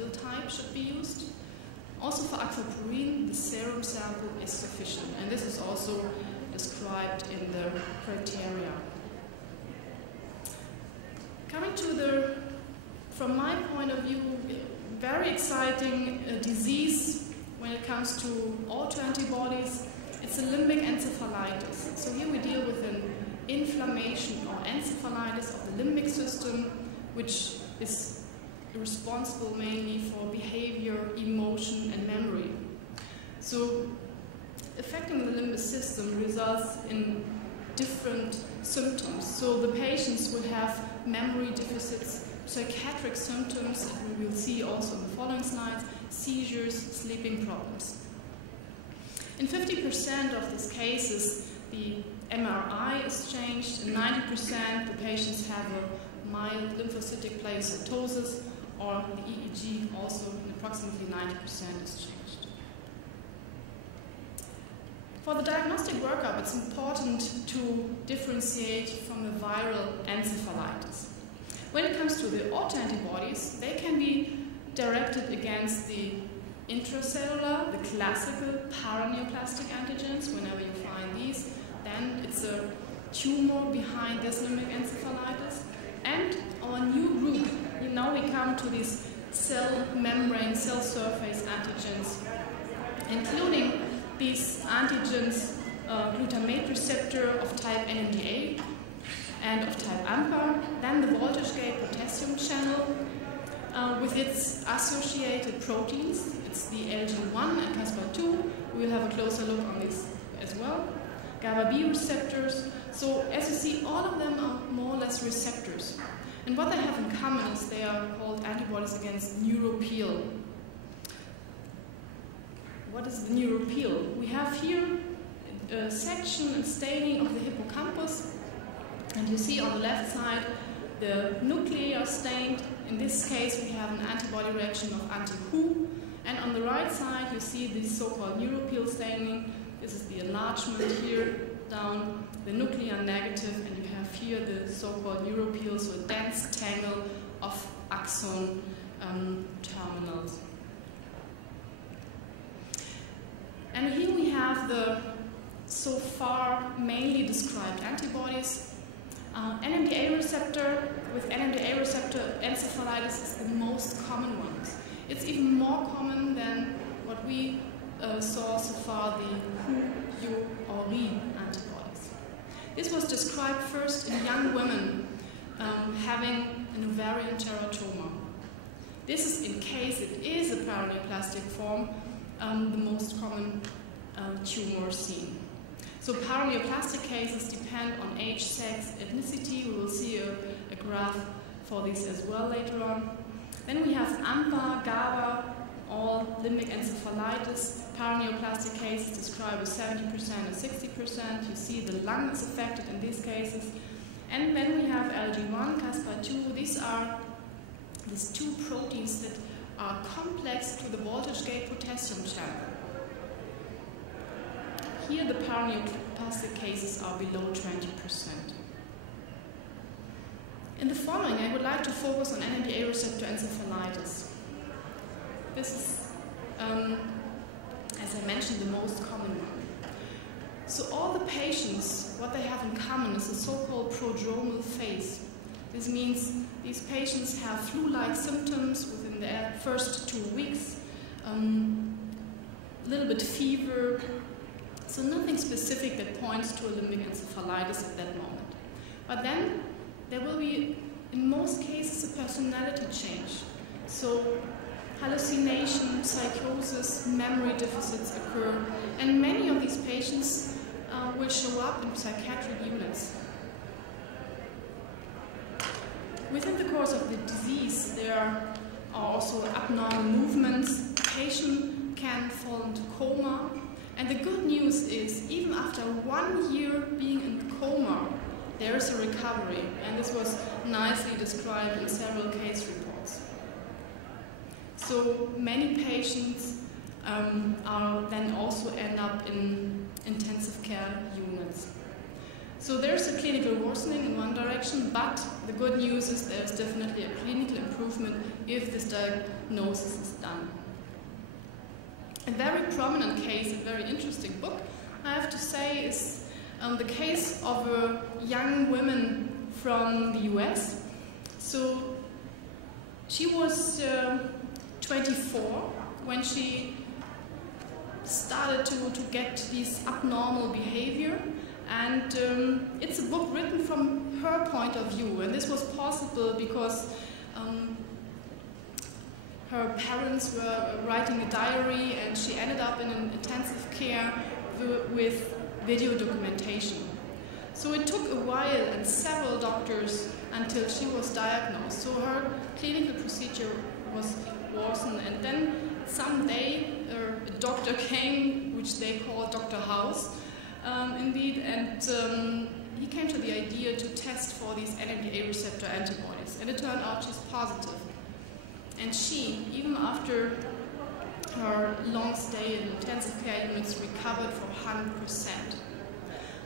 pill type should be used. Also for aquaporine, the serum sample is sufficient, and this is also described in the criteria. Coming to from my point of view, very exciting disease when it comes to autoantibodies, it's a limbic encephalitis. So here we deal with an inflammation or encephalitis of the limbic system, which is responsible mainly for behavior, emotion, and memory. So affecting the limbic system results in different symptoms. So the patients will have memory deficits, psychiatric symptoms that we will see also in the following slides, seizures, sleeping problems. In 50% of these cases, the MRI is changed. In 90%, the patients have a mild lymphocytic pleiocytosis, or the EEG also in approximately 90% is changed. For the diagnostic workup, it's important to differentiate from the viral encephalitis. When it comes to the autoantibodies, they can be directed against the intracellular, the classical paraneoplastic antigens. Whenever you find these, then it's a tumor behind this limbic encephalitis. And our new group, now we come to these cell membrane, cell surface antigens, including these antigens, glutamate receptor of type NMDA and of type AMPA, then the voltage gate potassium channel with its associated proteins. It's the LG1 and Caspar2. We'll have a closer look on this as well. GABA B receptors. So as you see, all of them are more or less receptors. And what they have in common is they are called antibodies against neuropil. What is the neuropil? We have here a section and staining of the hippocampus. And you see on the left side, the nuclei are stained. In this case, we have an antibody reaction of anti-Hu. And on the right side, you see this so-called neuropil staining. This is the enlargement here down. The nuclei are negative, and you have here the so-called neuropil, so a dense tangle of axon terminals. And here we have the so far mainly described antibodies. NMDA receptor, with NMDA receptor encephalitis is the most common one. It's even more common than what we saw so far, the Hu, Yu, or Ri antibodies. This was described first in young women having an ovarian teratoma. This is in case it is a paraneoplastic form, the most common tumor seen. So paraneoplastic cases depend on age, sex, ethnicity. We will see a graph for this as well later on. Then we have AMPA, GABA, all limbic encephalitis. Paraneoplastic cases described as 70% and 60%. You see the lung is affected in these cases. And then we have LG1, Caspar2. These are these two proteins that are complex to the voltage gate potassium channel. Here the paraneoplastic cases are below 20%. In the following, I would like to focus on NMDA receptor encephalitis. This is, as I mentioned, the most common one. So all the patients, what they have in common is a so-called prodromal phase. This means these patients have flu-like symptoms within the first 2 weeks, a little bit fever, so nothing specific that points to a limbic encephalitis at that moment. But then there will be, in most cases, a personality change. So hallucination, psychosis, memory deficits occur, and many of these patients will show up in psychiatric units. Within the course of the disease, there are also abnormal movements. The patient can fall into coma. And the good news is, even after 1 year being in coma, there is a recovery. And this was nicely described in several case reports. So many patients are then also end up in intensive care units. So there's a clinical worsening in one direction, but the good news is there's definitely a clinical improvement if this diagnosis is done. A very prominent case, a very interesting book, I have to say, is the case of a young woman from the US. So she was 24 when she started to get this abnormal behavior, and it's a book written from her point of view, and this was possible because her parents were writing a diary, and she ended up in an intensive care with video documentation. So it took a while and several doctors until she was diagnosed. So her clinical procedure was worsened, and then someday a doctor came, which they call Dr. House, indeed, and he came to the idea to test for these NMDA receptor antibodies, and it turned out she's positive. And she, even after her long stay in intensive care units, recovered for 100%.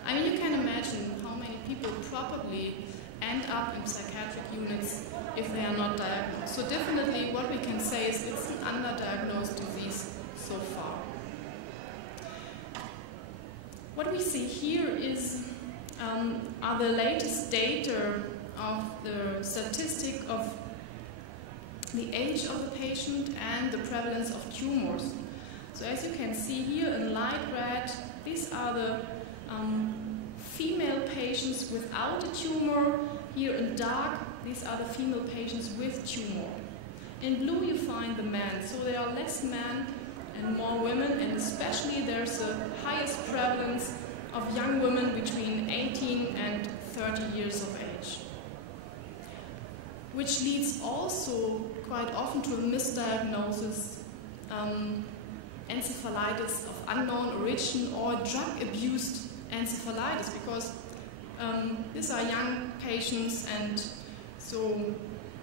I mean, you can imagine how many people probably end up in psychiatric units if they are not diagnosed. So definitely what we can say is it's an underdiagnosed disease so far. What we see here is are the latest data of the statistic of the age of the patient and the prevalence of tumors. So as you can see here in light red, these are the female patients without a tumor. Here in dark, these are the female patients with tumor. In blue you find the men, so there are less men and more women, and especially there's a highest prevalence of young women between 18 and 30 years of age. Which leads also quite often to a misdiagnosis, encephalitis of unknown origin or drug-abused encephalitis, because these are young patients, and so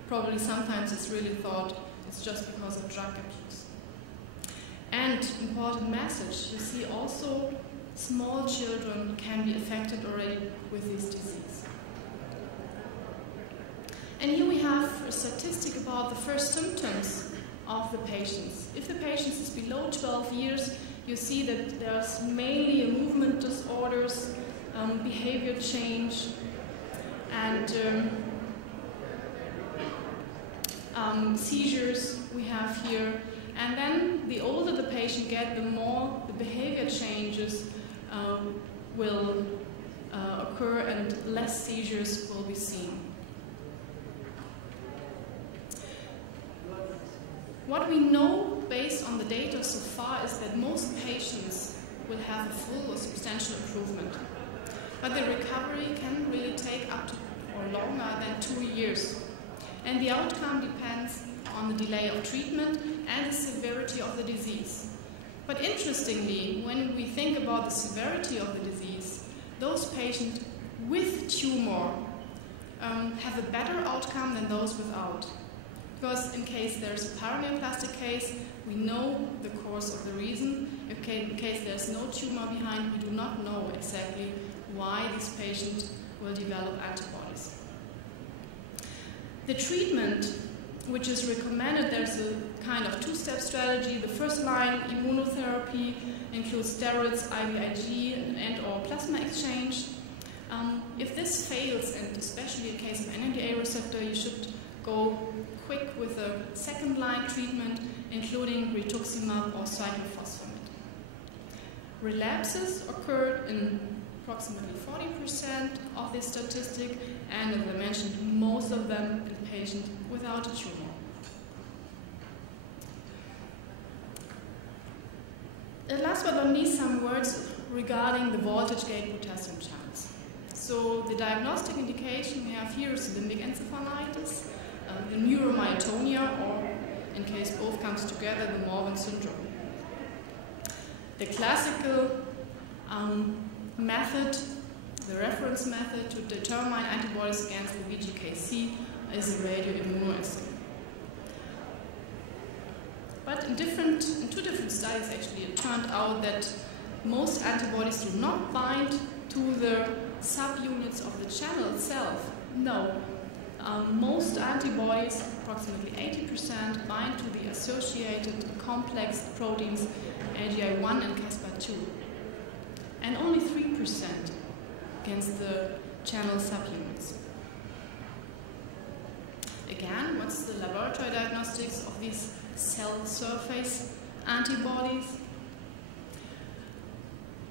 probably sometimes it's really thought it's just because of drug abuse. And important message, you see also small children can be affected already with this disease. And here we have a statistic about the first symptoms of the patients. If the patient is below 12 years, you see that there's mainly movement disorders, behavior change, and seizures we have here. And then the older the patient gets, the more the behavior changes will occur and less seizures will be seen. What we know based on the data so far is that most patients will have a full or substantial improvement. But the recovery can really take up to or longer than 2 years. And the outcome depends on the delay of treatment and the severity of the disease. But interestingly, when we think about the severity of the disease, those patients with tumor have a better outcome than those without. Because in case there's a paraneoplastic case, we know the course of the reason. In case there's no tumor behind, we do not know exactly why this patient will develop antibodies. The treatment which is recommended, there's a kind of two-step strategy. The first line immunotherapy includes steroids, IVIG, and/or plasma exchange. If this fails, and especially in case of NMDA receptor, you should go quick with a second-line treatment, including rituximab or cyclophosphamide. Relapses occurred in approximately 40% of this statistic, and as I mentioned, most of them in patients without a tumor. And last but not least, some words regarding the voltage gain potassium channels. So the diagnostic indication we have here is limbic encephalitis, the neuromyotonia, or in case both comes together, the Morvan syndrome. The classical method, the reference method to determine antibodies against the VGK-C is a radioimmunoassay. But in two different studies, actually, it turned out that most antibodies do not bind to the subunits of the channel itself? No. Most antibodies, approximately 80%, bind to the associated complex proteins AGI1 and Caspar2, and only 3% against the channel subunits. Again, what's the laboratory diagnostics of these cell surface antibodies?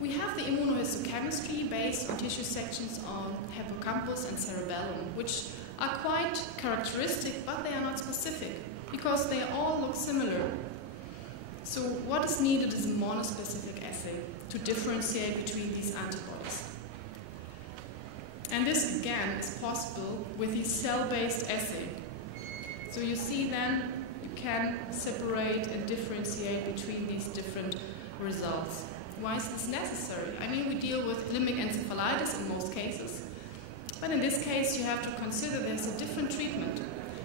We have the immunohistochemistry based on tissue sections on hippocampus and cerebellum, which are quite characteristic, but they are not specific, because they all look similar. So what is needed is a monospecific assay to differentiate between these antibodies. And this, again, is possible with the cell-based assay. So you see then, you can separate and differentiate between these different results. Why is this necessary? I mean, we deal with limbic encephalitis in most cases, but in this case you have to consider there's a different treatment.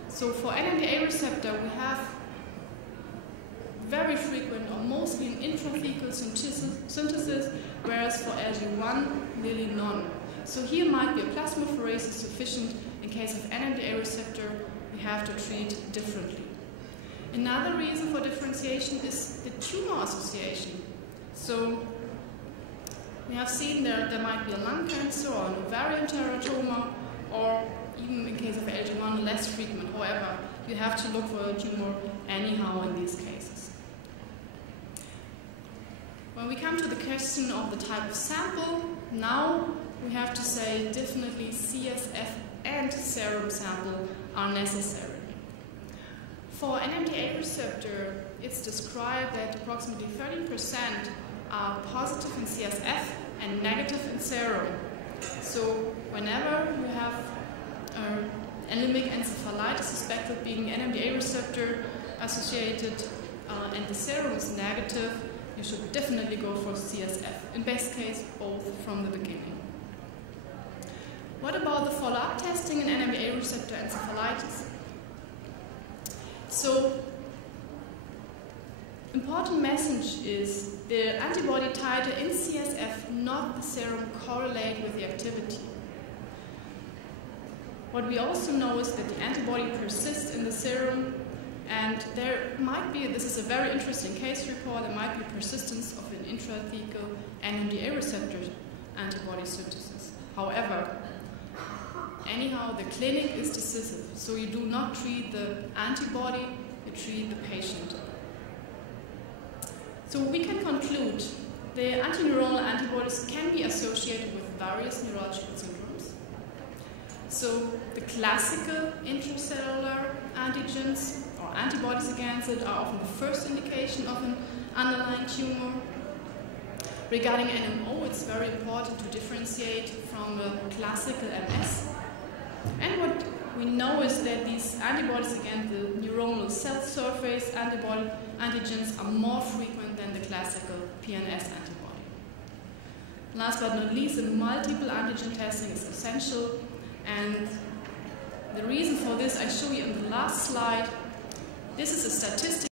So for NMDA receptor we have very frequent or mostly an intrathecal synthesis, whereas for LG1 nearly none. So here might be a plasmapheresis sufficient. In case of NMDA receptor we have to treat differently. Another reason for differentiation is the tumor association. So we have seen there might be a lung cancer or an ovarian teratoma, or even in case of LG1 less frequent. However, you have to look for a tumor anyhow in these cases. When we come to the question of the type of sample, now we have to say definitely CSF and serum sample are necessary. For NMDA receptor, it's described that approximately 30% are positive in CSF and negative in serum. So whenever you have a limbic encephalitis suspected being NMDA receptor associated and the serum is negative, you should definitely go for CSF. In best case, both from the beginning. What about the follow-up testing in NMDA receptor encephalitis? So, important message is the antibody titer in CSF, not the serum, correlate with the activity. What we also know is that the antibody persists in the serum, and there might be, this is a very interesting case report, there might be persistence of an intrathecal NMDA receptor antibody synthesis. However, anyhow, the clinic is decisive, so you do not treat the antibody, you treat the patient. So we can conclude the anti-neuronal antibodies can be associated with various neurological syndromes. So the classical intracellular antigens or antibodies against it are often the first indication of an underlying tumor. Regarding NMO, it's very important to differentiate from the classical MS. And what we know is that these antibodies against the neuronal cell surface antigens are more frequent than the classical PNS antibody. Last but not least, the multiple antigen testing is essential, and the reason for this I show you in the last slide. This is a statistic